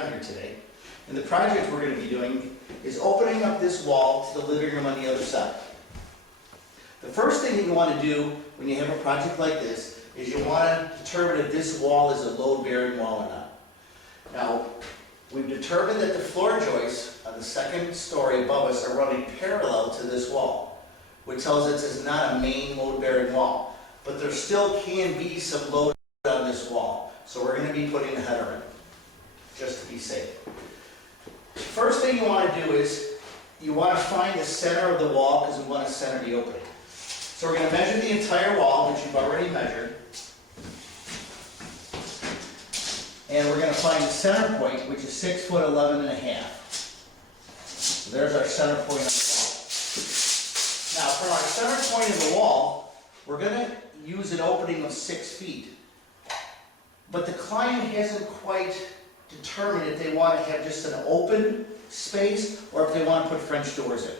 have here today. And the project we're going to be doing is opening up this wall to the living room on the other side. The first thing that you want to do when you have a project like this is you want to determine if this wall is a load-bearing wall or not. Now, we've determined that the floor joists on the second story above us are running parallel to this wall, which tells us it's not a main load-bearing wall. But there still can be some load on this wall. So we're going to be putting a header in, just to be safe. First thing you want to do is you want to find the center of the wall because we want to center the opening. So we're going to measure the entire wall, which you've already measured. And we're going to find the center point, which is 6 foot 11 and a half. So there's our center point on the wall. Now, from our center point of the wall, we're going to use an opening of 6 feet. But the client hasn't quite determined if they want to have just an open space or if they want to put French doors in.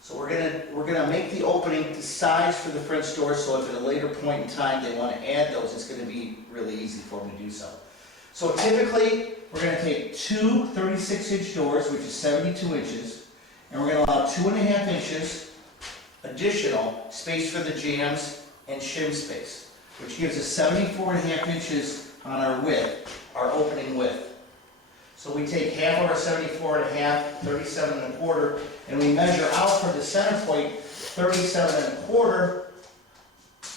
So we're gonna make the opening the size for the French doors, so if at a later point in time they want to add those, it's going to be really easy for them to do so. So typically, we're going to take two 36-inch doors, which is 72 inches, and we're going to allow 2.5 inches additional space for the jambs and shim space, which gives us 74.5 inches on our width, our opening width. So we take half of our 74.5, 37.25, and we measure out from the center point 37.25.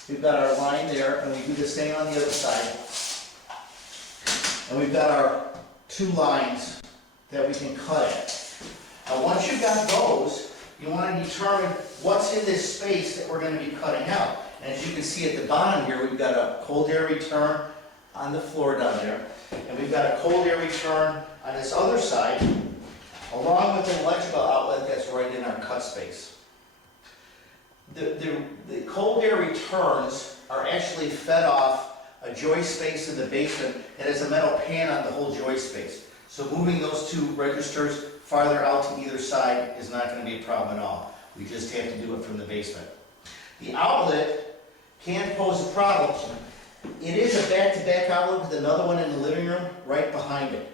We've got our line there, and we do the same on the other side. And we've got our 2 lines that we can cut at. Now once you've got those, you want to determine what's in this space that we're going to be cutting out. And as you can see at the bottom here, we've got a cold air return on the floor down there. And we've got a cold air return on this other side, along with an electrical outlet that's right in our cut space. The cold air returns are actually fed off a joist space in the basement that has a metal pan on the whole joist space. So moving those 2 registers farther out to either side is not going to be a problem at all. We just have to do it from the basement. The outlet can pose a problem. It is a back-to-back outlet with another one in the living room right behind it.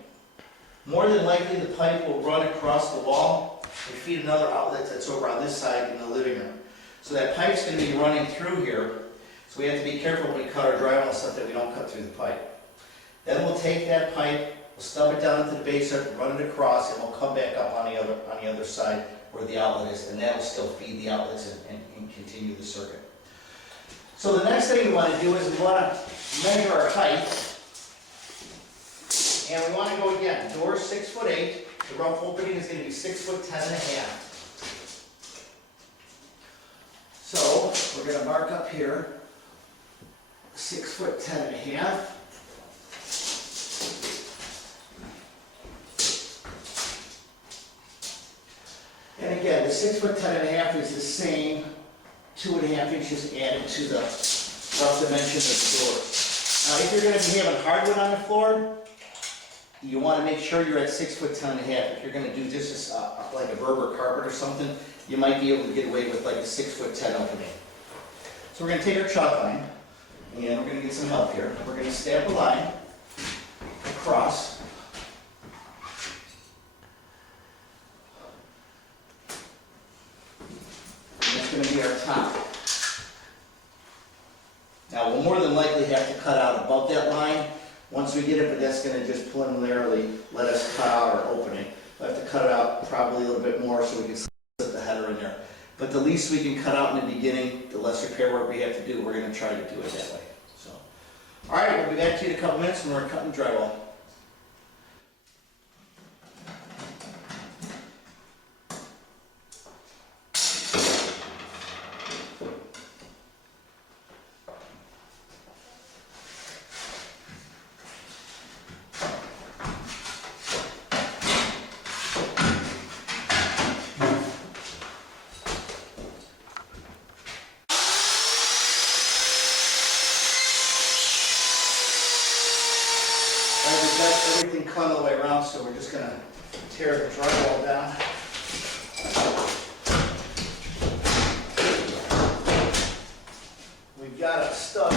More than likely the pipe will run across the wall and feed another outlet that's over on this side in the living room. So that pipe's going to be running through here, so we have to be careful when we cut our drywall stuff that we don't cut through the pipe. Then we'll take that pipe, we'll stub it down into the basement, run it across, and we'll come back up on the other side where the outlet is, and that will still feed the outlets and continue the circuit. So the next thing we want to do is we want to measure our height. And we want to go again, door 6'8", the rough opening is going to be 6'10 and a half. So we're going to mark up here 6'10 and a half. And again, the 6'10 and a half is the same 2.5 inches added to the rough dimension of the door. Now, if you're going to be having hardwood on the floor, you want to make sure you're at 6'10 and a half. If you're going to do just like a Berber carpet or something, you might be able to get away with like a 6'10 opening. So we're going to take our chalk line, and we're going to get some help here. We're going to stamp a line across. And that's going to be our top. Now we'll more than likely have to cut out above that line once we get it, but that's going to just preliminarily let us cut out our opening. We'll have to cut it out probably a little bit more so we can slip the header in there. But the least we can cut out in the beginning, the less repair work we have to do. We're going to try to do it that way. So, all right, we'll be back to you in a couple minutes when we're cutting drywall. We've got everything clung all the way around, so we're just going to tear the drywall down. We've got it stuck.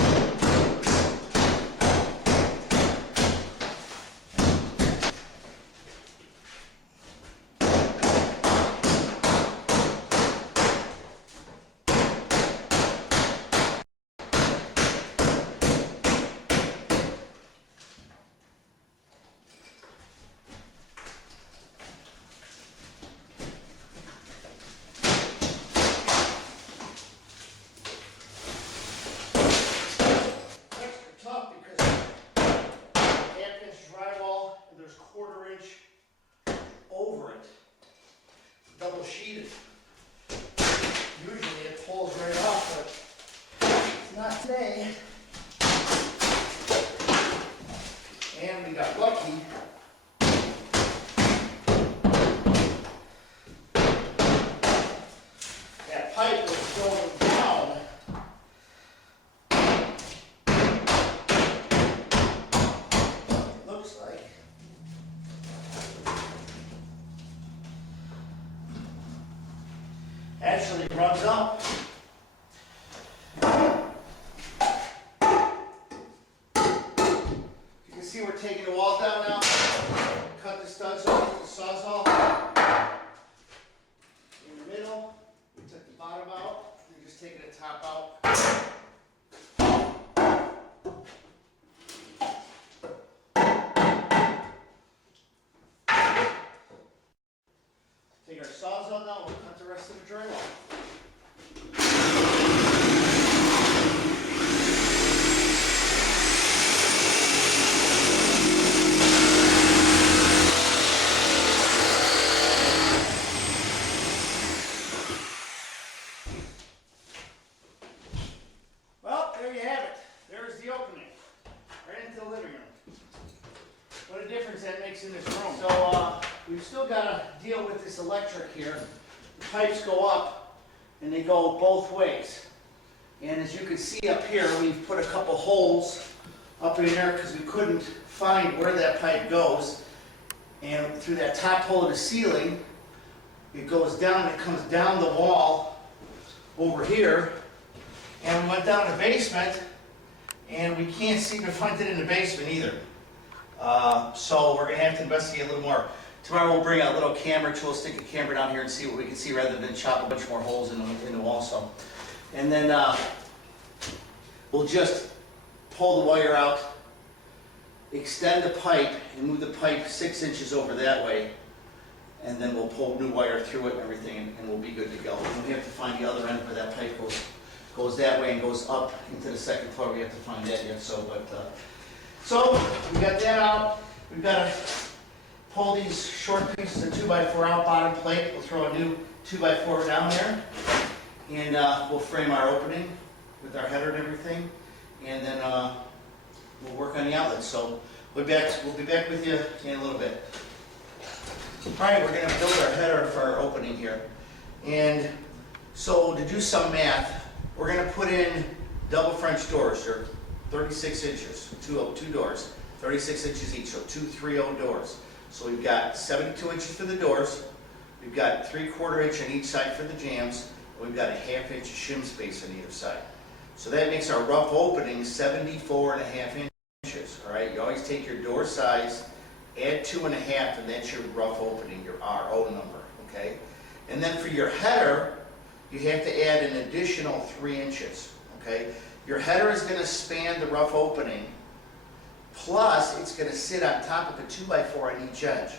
runs up. You can see we're taking the wall down now. Cut the studs off with the Sawzall. In the middle, we took the bottom out. We're just taking the top out. Take our Sawzall now, we'll cut the rest of the drywall. Well, there you have it. There's the opening. Right into the living room. What a difference that makes in this room. So, we've still got to deal with this electric here. The pipes go up and they go both ways. And as you can see up here, we've put a couple holes up in there because we couldn't find where that pipe goes. And through that top hole of the ceiling, it goes down, it comes down the wall over here. And we went down to the basement and we can't seem to find it in the basement either. So we're going to have to investigate a little more. Tomorrow we'll bring out a little camera tool, stick a camera down here and see what we can see rather than chop a bunch more holes in the wall. So, and then we'll just pull the wire out, extend the pipe, and move the pipe 6 inches over that way. And then we'll pull new wire through it and everything, and we'll be good to go. And we have to find the other end where that pipe goes that way and goes up into the second floor. We have to find that yet. So, so we got that out. We've got to pull these short pieces of 2x4 out, bottom plate. We'll throw a new 2x4 down there, and we'll frame our opening with our header and everything, and then we'll work on the outlets. So we'll be back with you in a little bit. All right, we're going to build our header for our opening here, and so to do some math, we're going to put in double French doors. They're 36 inches, two doors, 36 inches each, so 2 3/0 doors. So we've got 72 inches for the doors, we've got 3/4 inch on each side for the jambs, and we've got a 1/2 inch shim space on either side. So that makes our rough opening 74.5 inches, all right? You always take your door size, add 2.5, and that's your rough opening, your RO number, okay? And then for your header, you have to add an additional 3 inches, okay? Your header is going to span the rough opening, plus it's going to sit on top of a 2x4 on each edge.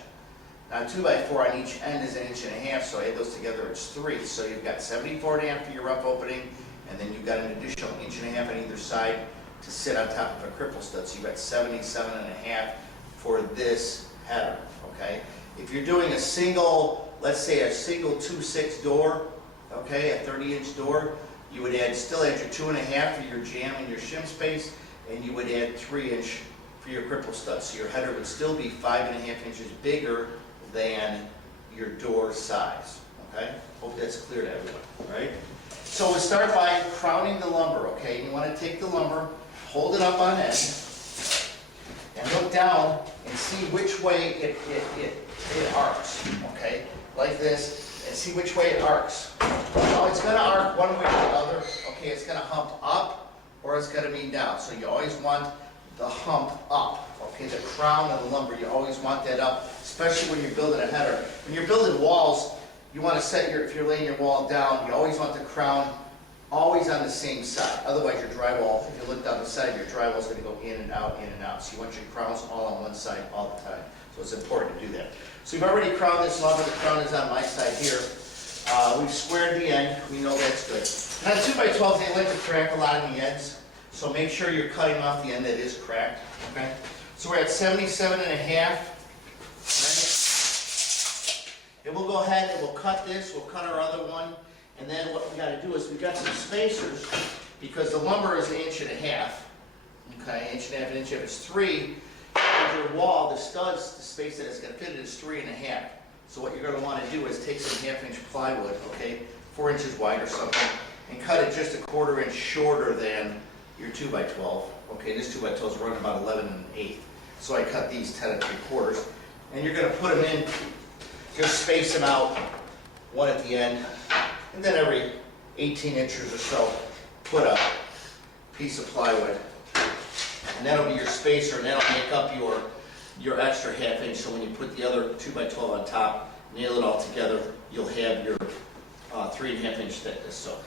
Now 2x4 on each end is 1.5 inches, so add those together, it's 3. So you've got 74.5 for your rough opening, and then you've got an additional 1.5 inches on either side to sit on top of a cripple stud. So you've got 77.5 for this header, okay? If you're doing a single, let's say a single 2/6 door, okay, a 30-inch door, you would still add your 2.5 for your jamb and your shim space, and you would add 3-inch for your cripple stud. So your header would still be 5.5 inches bigger than your door size, okay? Hope that's clear to everyone, all right? So we'll start by crowning the lumber, okay? You want to take the lumber, hold it up on end, and look down and see which way it arcs, okay? Like this, and see which way it arcs. Well, it's going to arc one way or the other, okay? It's going to hump up or it's going to be down. So you always want the hump up, okay? The crown of the lumber, you always want that up, especially when you're building a header. When you're building walls, you want to set if you're laying your wall down, you always want the crown always on the same side. Otherwise your drywall, if you look down the side, your drywall is going to go in and out, in and out. So you want your crowns all on one side all the time. So it's important to do that. So we've already crowned this lumber. The crown is on my side here. We've squared the end. We know that's good. Now 2x12s, they like to crack a lot in the ends. So make sure you're cutting off the end that is cracked. Okay. So we're at 77.5. Right? And we'll go ahead and we'll cut this. We'll cut our other one. And then what we got to do is we've got some spacers because the lumber is 1.5 inches. Okay, 1.5 inches, 1.5 inches. It's 3. With your wall, the studs, the space that it's going to fit it is 3.5. So what you're going to want to do is take some 1/2 inch plywood, okay, 4 inches wide or something, and cut it just 1/4 inch shorter than your 2x12. Okay, this 2x12 is running about 11 1/8. So I cut these 10 3/4. And you're going to put them in, just space them out, one at the end, and then every 18 inches or so, put a piece of plywood. And that'll be your spacer, and that'll make up your extra ½ inch. So when you put the other 2x12 on top, nail it all together, you'll have your 3½ inch thickness. So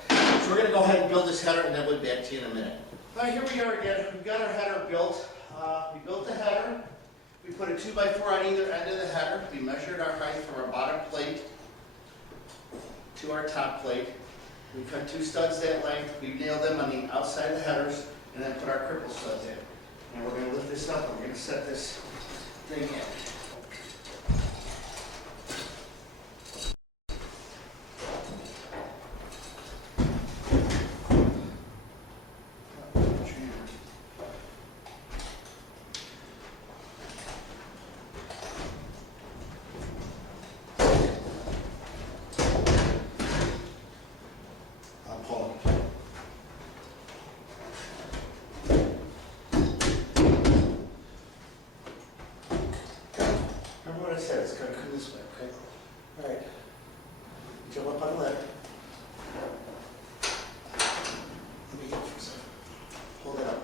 we're going to go ahead and build this header, and then we'll be back to you in a minute. All right, here we are again. We've got our header built. We built the header. We put a 2x4 on either end of the header. We measured our height from our bottom plate to our top plate. We cut 2 studs that length. We nailed them on the outside of the headers, and then put our cripple studs in. And we're going to lift this up, and we're going to set this thing in. I said it's going to come this way, okay? All right. Jump up on the ladder. Let me get it for a second. Hold it up.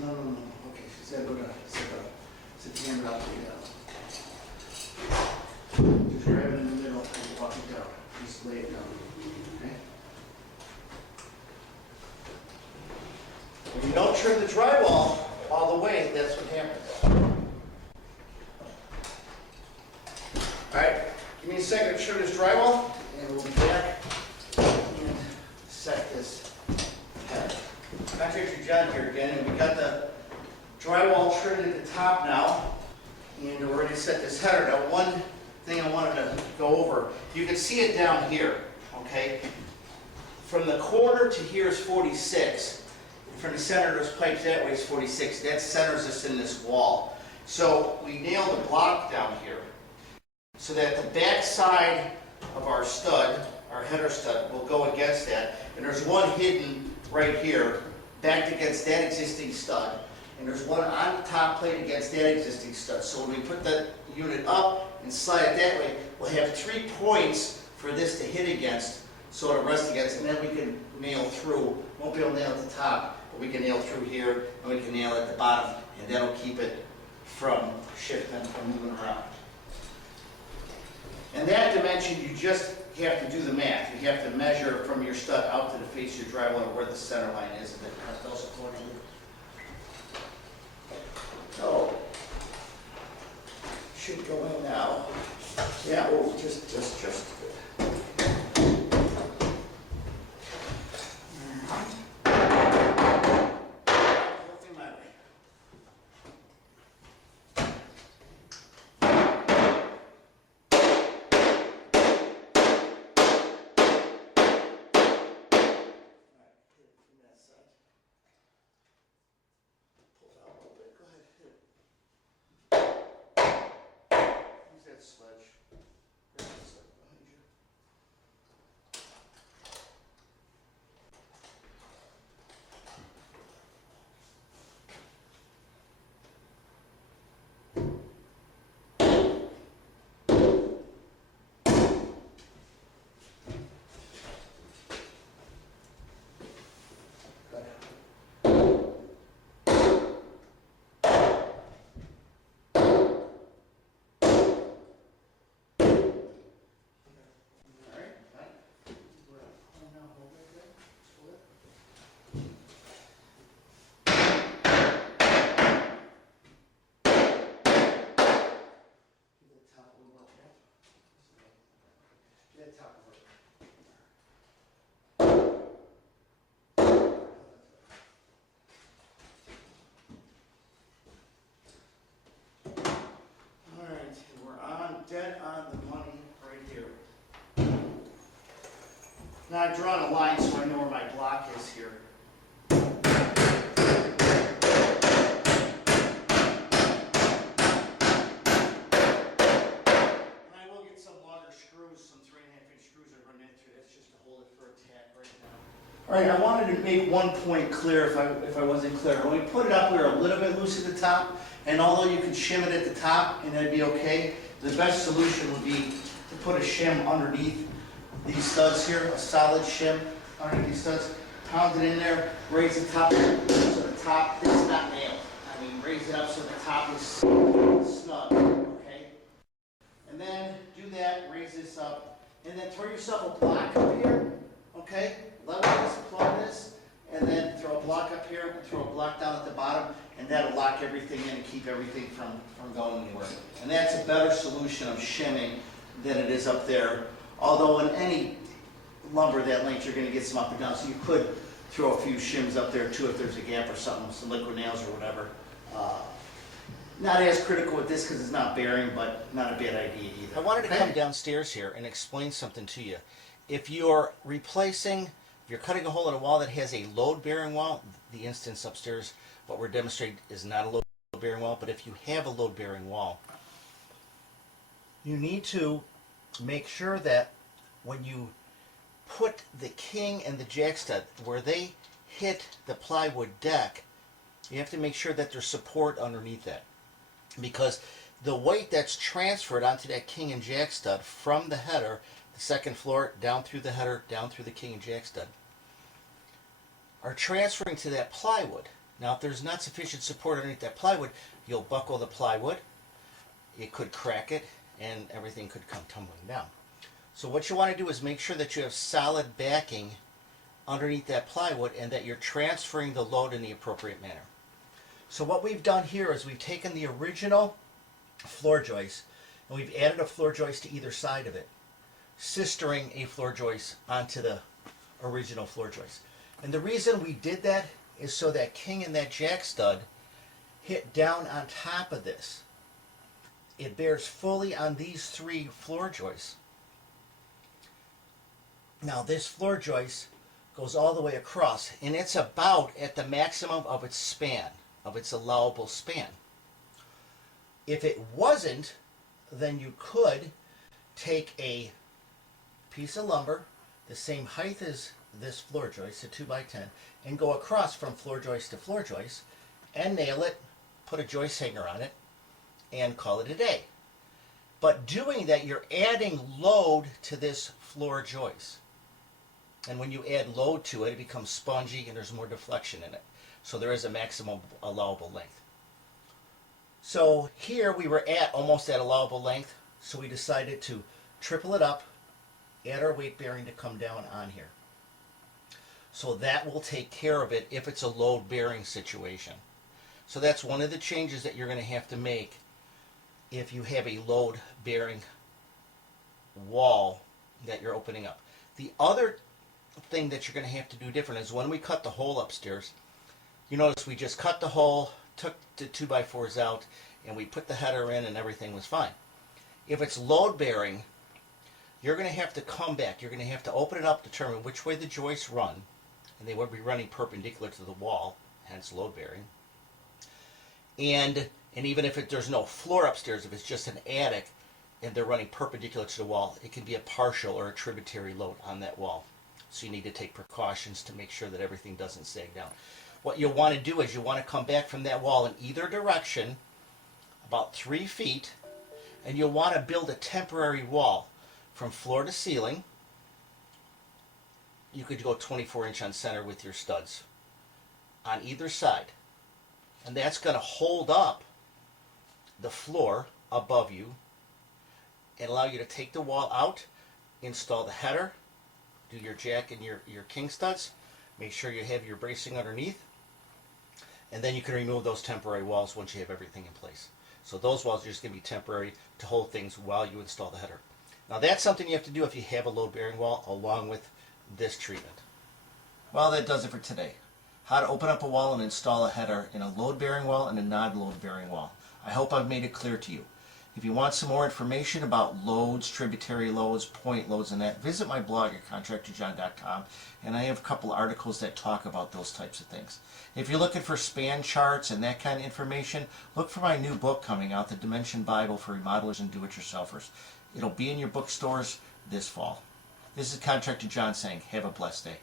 No. Okay, she said go down. Sit the hand up, lay down. Just grab it in the middle and walk it down. Just lay it down. Okay? When you don't trim the drywall all the way, that's what happens. Alright, give me a second to trim this drywall, and we'll be back and set this head. Contractor John here again, and we got the drywall trimmed at the top now, and we're going to set this header. Now, one thing I wanted to go over, you can see it down here, okay? From the corner to here is 46, and from the center of those pipes that way is 46. That centers us in this wall. So we nailed a block down here, so that the back side of our stud, our header stud, will go against that, and there's one hidden right here, backed against that existing stud, and there's one on the top plate against that existing stud. So when we put the unit up and slide it that way, we'll have 3 points for this to hit against, so it'll rest against, and then we can nail through. Won't be able to nail at the top, but we can nail through here, and we can nail at the bottom, and that'll keep it from shifting, from moving around. And that dimension, you just have to do the math. You have to measure from your stud out to the face of your drywall and where the center line is, and then cut those accordingly. So, should go in now. Yeah, oh, just good. Nothing my way. Sledge. There's the sledge behind you. Dead on the money right here. Now I've drawn a line so I know where my block is here. All right, I wanted to make one point clear if I wasn't clear. When we put it up, we were a little bit loose at the top, and although you can shim it at the top and that'd be okay, the best solution would be to put a shim underneath these studs here, a solid shim underneath these studs, pound it in there, raise the top so the top is not nailed. I mean, raise it up so the top is snug, okay? And then do that, raise this up, and then throw yourself a block up here, okay? Level this, plug this, and then throw a block up here, and throw a block down at the bottom, and that'll lock everything in and keep everything from going anywhere. And that's a better solution of shimming than it is up there. Although in any lumber that length, you're going to get some up and down, so you could throw a few shims up there too if there's a gap or something, some liquid nails or whatever. Not as critical with this because it's not bearing, but not a bad idea either. I wanted to come downstairs here and explain something to you. If you're if you're cutting a hole in a wall that has a load-bearing wall, the instance upstairs, what we're demonstrating is not a load-bearing wall, but if you have a load-bearing wall, you need to make sure that when you put the king and the jack stud, where they hit the plywood deck, you have to make sure that there's support underneath that. Because the weight that's transferred onto that king and jack stud from the header, the second floor, down through the header, down through the king and jack stud, are transferring to that plywood. Now, if there's not sufficient support underneath that plywood, you'll buckle the plywood, it could crack it, and everything could come tumbling down. So what you want to do is make sure that you have solid backing underneath that plywood and that you're transferring the load in the appropriate manner. So what we've done here is we've taken the original floor joist and we've added a floor joist to either side of it, sistering a floor joist onto the original floor joist. And the reason we did that is so that king and that jack stud hit down on top of this. It bears fully on these three floor joists. Now this floor joist goes all the way across, and it's about at the maximum of its span, of its allowable span. If it wasn't, then you could take a piece of lumber, the same height as this floor joist, a 2x10, and go across from floor joist to floor joist, and nail it, put a joist hanger on it, and call it a day. But doing that, you're adding load to this floor joist. And when you add load to it, it becomes spongy and there's more deflection in it. So there is a maximum allowable length. So here we were at almost at allowable length, so we decided to triple it up, add our weight bearing to come down on here. So that will take care of it if it's a load bearing situation. So that's one of the changes that you're going to have to make if you have a load bearing wall that you're opening up. The other thing that you're going to have to do different is when we cut the hole upstairs, you notice we just cut the hole, took the 2x4s out, and we put the header in and everything was fine. If it's load bearing, you're going to have to come back. You're going to have to open it up, determine which way the joists run, and they would be running perpendicular to the wall, hence load bearing. And even if there's no floor upstairs, if it's just an attic and they're running perpendicular to the wall, it can be a partial or a tributary load on that wall. So you need to take precautions to make sure that everything doesn't sag down. What you'll want to do is you want to come back from that wall in either direction, about 3 feet, and you'll want to build a temporary wall from floor to ceiling. You could go 24-inch on center with your studs on either side. And that's going to hold up the floor above you and allow you to take the wall out, install the header, do your jack and your king studs, make sure you have your bracing underneath, and then you can remove those temporary walls once you have everything in place. So those walls are just going to be temporary to hold things while you install the header. Now that's something you have to do if you have a load-bearing wall along with this treatment. Well, that does it for today. How to open up a wall and install a header in a load-bearing wall and a non-load-bearing wall. I hope I've made it clear to you. If you want some more information about loads, tributary loads, point loads, and that, visit my blog at contractorjohn.com, and I have a couple articles that talk about those types of things. If you're looking for span charts and that kind of information, look for my new book coming out, The Dimension Bible for Remodelers and Do-It-Yourselfers. It'll be in your bookstores this fall. This is Contractor John saying, have a blessed day.